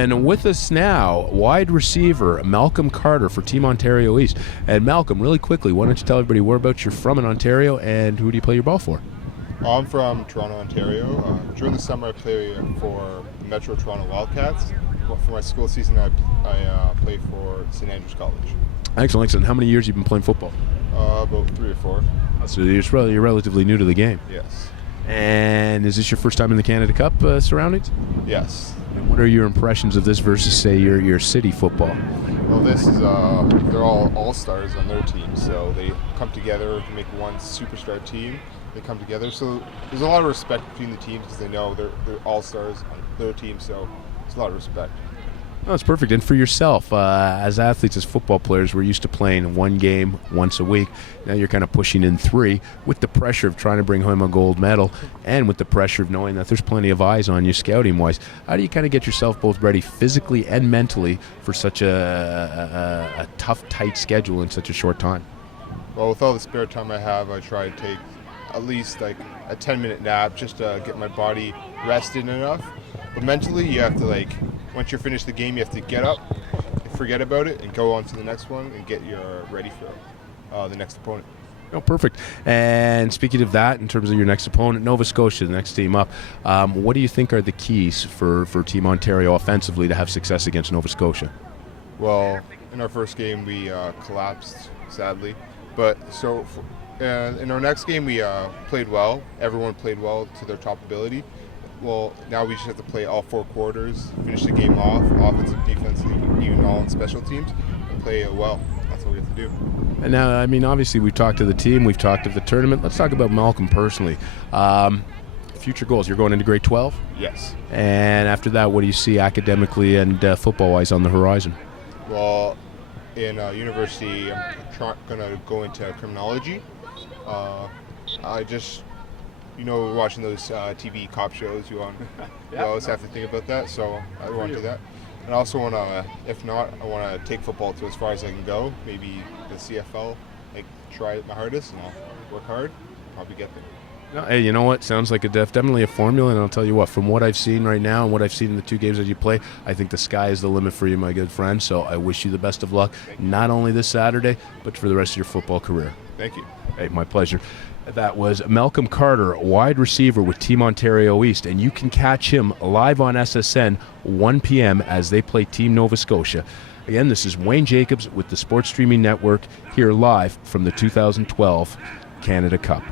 And with us now, wide receiver Malcom Carter for Team Ontario East. And Malcom, really quickly, why don't you tell everybody whereabouts you're from in Ontario and who do you play your ball for? I'm from Toronto, Ontario. During the summer, I play for the Metro Toronto Wildcats. For my school season, I play for St. Andrews College. Excellent. How many years have you been playing football? About 3 or 4. So you're relatively new to the game. Yes. And is this your first time in the Canada Cup surroundings? Yes. And what are your impressions of this versus, say, your city football? Well, this is they're all stars on their team, so they come together to make one superstar team. They come together, so there's a lot of respect between the teams because they know they're all stars on their team, so there's a lot of respect. Oh, that's perfect. And for yourself, as athletes, as football players, we're used to playing one game once a week. Now you're kind of pushing in 3 with the pressure of trying to bring home a gold medal and with the pressure of knowing that there's plenty of eyes on you scouting-wise. How do you kind of get yourself both ready physically and mentally for such a tough, tight schedule in such a short time? Well, with all the spare time I have, I try to take at least like a 10-minute nap just to get my body rested enough. But mentally, you have to once you're finished the game, you have to get up, forget about it, and go on to the next one and get ready for the next opponent. Oh, perfect. And speaking of that, in terms of your next opponent, Nova Scotia, the next team up, what do you think are the keys for Team Ontario offensively to have success against Nova Scotia? Well, in our first game, we collapsed, sadly. But in our next game, we played well. Everyone played well to their top ability. Well, now we just have to play all 4 quarters, finish the game off, offensive, defensive, even all on special teams, and play well. That's what we have to do. And now, I mean, obviously we've talked to the team, we've talked to the tournament. Let's talk about Malcom personally. Future goals, you're going into grade 12? Yes. And after that, what do you see academically and football-wise on the horizon? Well, in university, I'm going to go into criminology. Watching those TV cop shows, you always have to think about that, so I want to do that. And I also want to, if not, I want to take football to as far as I can go, maybe the CFL, try my hardest, and I'll work hard, probably get there. No, hey, you know what? Sounds like definitely a formula, and I'll tell you what, from what I've seen right now and what I've seen in the 2 games that you play, I think the sky is the limit for you, my good friend, so I wish you the best of luck, not only this Saturday, but for the rest of your football career. Thank you. Hey, my pleasure. That was Malcom Carter, wide receiver with Team Ontario East, and you can catch him live on SSN 1 p.m. as they play Team Nova Scotia. Again, this is Wayne Jacobs with the Sports Streaming Network here live from the 2012 Canada Cup.